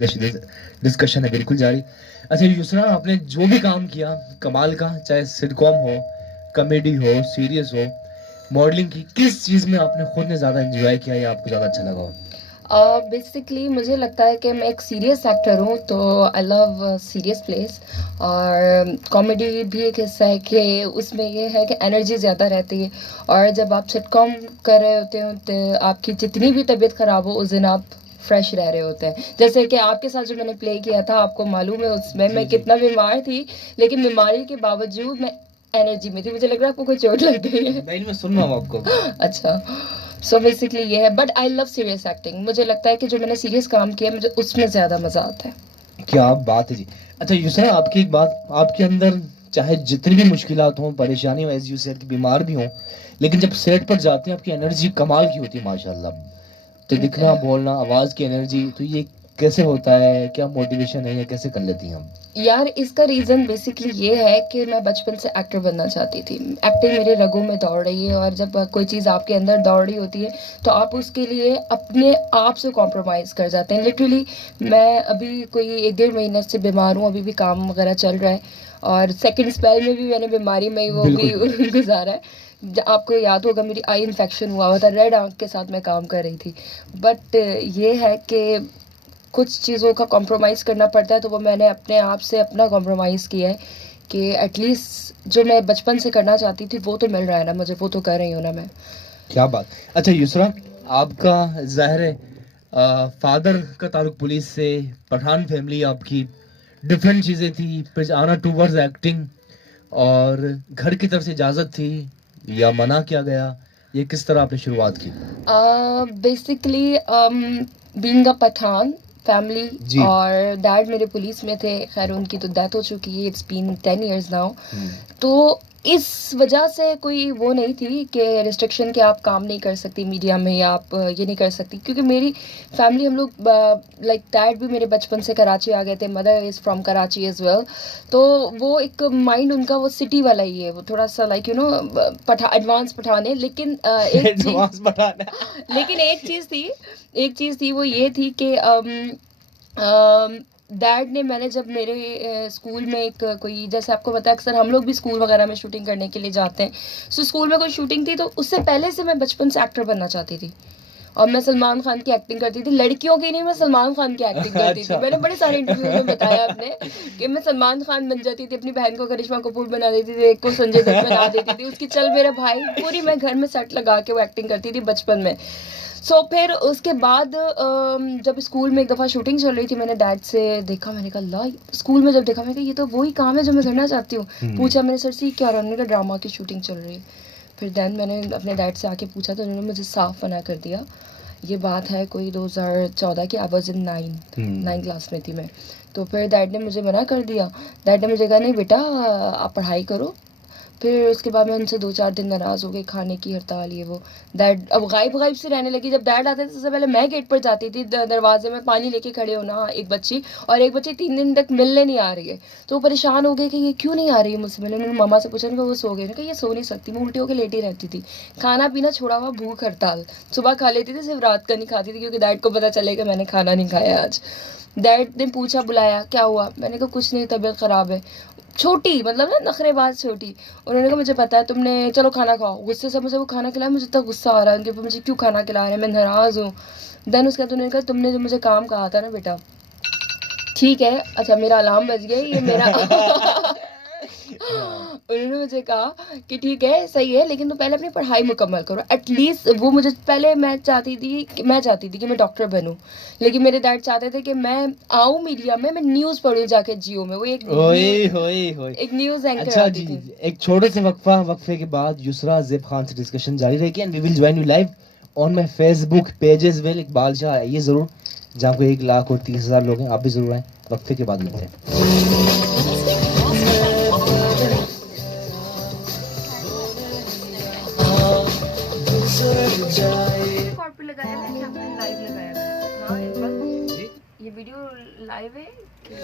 Discussion है बिल्कुल जारी। अच्छा युसरा, आपने जो भी काम किया कमाल का, चाहे सिटकॉम हो, कॉमेडी हो, सीरियस हो, मॉडलिंग की, किस चीज में आपने खुद ने ज्यादा एंजॉय किया या आपको ज्यादा अच्छा लगा हो? बेसिकली मुझे लगता है कि मैं एक सीरियस एक्टर हूँ, तो आई लव सीरियस प्लेस। और कॉमेडी भी एक हिस्सा है कि उसमें ये है कि एनर्जी ज़्यादा रहती है। और जब आप सिटकॉम कर रहे होते हो तो आपकी जितनी भी तबीयत ख़राब हो उस दिन आप फ्रेश रह रहे होते हैं। जैसे कि आपके साथ जो मैंने प्ले किया था, आपको मालूम है उसमें मैं कितना बीमार थी, लेकिन बीमारी के बावजूद मैं एनर्जी में थी। मुझे लग रहा है आपको कोई चोट लग गई है। नहीं, मैं सुन रहा हूँ आपको। अच्छा, सो बेसिकली ये है, but I love serious acting. मुझे लगता है कि जो मैंने सीरियस काम किया मुझे उसमें ज़्यादा मज़ा आता है। क्या बात है जी। अच्छा युसरा, आपकी एक बात, आपके अंदर चाहे जितनी भी मुश्किलात हों, परेशानी हो, एज यू सेड कि बीमार भी हों, लेकिन जब सेट पर जाते हैं आपकी एनर्जी कमाल की होती है माशाल्लाह। तो दिखना, बोलना, आवाज की एनर्जी, तो ये कैसे होता है? क्या मोटिवेशन है या कैसे कर लेती हैं हम? यार इसका रीज़न बेसिकली ये है कि मैं बचपन से एक्टर बनना चाहती थी। एक्टिंग मेरे रगों में दौड़ रही है, और जब कोई चीज़ आपके अंदर दौड़ रही होती है तो आप उसके लिए अपने आप से कॉम्प्रोमाइज़ कर जाते हैं। लिटरली मैं अभी कोई 1 डेढ़ महीने से बीमार हूँ, अभी भी काम वगैरह चल रहा है, और सेकंड स्पेल में भी मैंने बीमारी में ही वो भी बिल्कुल। गुजारा है। आपको याद होगा मेरी आई इन्फेक्शन हुआ हुआ था, रेड आंख के साथ मैं काम कर रही थी। बट ये है कि कुछ चीज़ों का कॉम्प्रोमाइज़ करना पड़ता है, तो वो मैंने अपने आप से अपना कॉम्प्रोमाइज़ किया है कि एटलीस्ट जो मैं बचपन से करना चाहती थी वो तो मिल रहा है ना मुझे, वो तो कर रही हूँ ना मैं। क्या बात। अच्छा युसरा, आपका ज़ाहिर है फादर का ताल्लुक पुलिस से, पठान फैमिली आपकी, डिफरेंट चीज़ें थी, फिर आना टूवर्ड्स एक्टिंग, और घर की तरफ से इजाज़त थी या मना किया गया, ये किस तरह आपने शुरुआत की? Basically being a Pathan family, जी। और डैड मेरे पुलिस में थे। खैर उनकी तो डेथ हो चुकी है, इट्स बीन 10 years नाउ। तो इस वजह से कोई वो नहीं थी कि रिस्ट्रिक्शन कि आप काम नहीं कर सकती मीडिया में, या आप ये नहीं कर सकती, क्योंकि मेरी फैमिली, हम लोग लाइक डैड भी मेरे बचपन से कराची आ गए थे, mother is from Karachi as well. तो वो एक माइंड उनका वो सिटी वाला ही है, वो थोड़ा सा लाइक पठा एडवांस पठान है। लेकिन एक चीज़ एडवांस बताना। लेकिन एक चीज़ थी वो ये थी कि डैड ने, मैंने जब मेरे स्कूल में एक कोई, जैसे आपको पता है अक्सर हम लोग भी स्कूल वगैरह में शूटिंग करने के लिए जाते हैं, सो स्कूल में कोई शूटिंग थी तो उससे पहले से मैं बचपन से एक्टर बनना चाहती थी, और मैं सलमान खान की एक्टिंग करती थी। लड़कियों की नहीं, मैं सलमान खान की एक्टिंग करती थी। अच्छा। मैंने बड़े सारे इंटरव्यू में बताया अपने कि मैं सलमान खान बन जाती थी, अपनी बहन को करिश्मा कपूर बना देती थी, एक को संजय दत्त बना देती थी, उसकी चल मेरा भाई पूरी मैं घर में सेट लगा के वो एक्टिंग करती थी बचपन में। फिर उसके बाद जब स्कूल में एक दफ़ा शूटिंग चल रही थी, मैंने डैड से देखा, मैंने कहा ला, स्कूल में जब देखा मैंने कहा ये तो वही काम है जो मैं करना चाहती हूँ। पूछा मैंने, सर से ये क्या रहा? उन्होंने कहा ड्रामा की शूटिंग चल रही है। फिर देन मैंने अपने डैड से आके पूछा तो उन्होंने मुझे साफ मना कर दिया। ये बात है कोई 2014 की, आई वाज इन 9 क्लास में थी मैं। तो फिर डैड ने मुझे मना कर दिया। डैड ने मुझे कहा नहीं बेटा, आप पढ़ाई करो। फिर उसके बाद मैं उनसे 2 4 दिन नाराज़ हो गई, खाने की हड़ताल ये वो। डैड अब गायब गायब से रहने लगी। जब डैड आते थे सबसे पहले मैं गेट पर जाती थी, दरवाजे में पानी लेके खड़े होना एक बच्ची, और एक बच्ची 3 दिन तक मिलने नहीं आ रही है। तो वो परेशान हो गए कि ये क्यों नहीं आ रही है मुझसे मिलने। उन्होंने मामा से पूछा, वो सो गए। उन्होंने कहा ये सो नहीं सकती, मैं उल्टी होकर लेटी रहती थी। खाना पीना छोड़ा हुआ, भूख हड़ताल। सुबह खा लेती थी, सिर्फ रात का नहीं खाती थी, क्योंकि डैड को पता चलेगा मैंने खाना नहीं खाया आज। डैड ने पूछा, बुलाया, क्या हुआ? मैंने कहा कुछ नहीं, तबीयत ख़राब है। छोटी, मतलब ना नखरेबाज छोटी। उन्होंने कहा मुझे पता है तुमने, चलो खाना खाओ। गुस्से से मुझे वो खाना खिलाया, मुझे इतना गुस्सा आ रहा है उनके ऊपर, मुझे क्यों खाना खिला रहे हैं, मैं नाराज़ हूँ। देन उसके बाद उन्होंने कहा तुमने जो मुझे काम कहा था ना बेटा, ठीक है, अच्छा मेरा अलार्म बज गया, ये मेरा उन्होंने मुझे कहा कि ठीक है सही है, लेकिन तुम पहले अपनी पढ़ाई मुकम्मल करो एटलीस्ट। वो मुझे पहले, मैं चाहती थी कि मैं डॉक्टर बनूं, लेकिन मेरे डैड चाहते थे कि मैं आऊं मीडिया में, मैं न्यूज़ पढ़ूं जाके जियो में। वो ओए होए होए। एक न्यूज़ एंकर अच्छा आती जी, थी। एक छोटे से वक्फे के बाद युसरा ज़ेब खान से डिस्कशन जारी रहेगी, and we will join you live on my Facebook pages will. Iqbal Shah आइए ज़रूर, जहाँ पे 1 लाख और 30,000 लोग हैं, आप भी ज़रूर आएँ। वक्फे के बाद मिलते हैं। पे लगाया है कि आपने लाइव लगाया है? हाँ, एक बार ये वीडियो लाइव है कि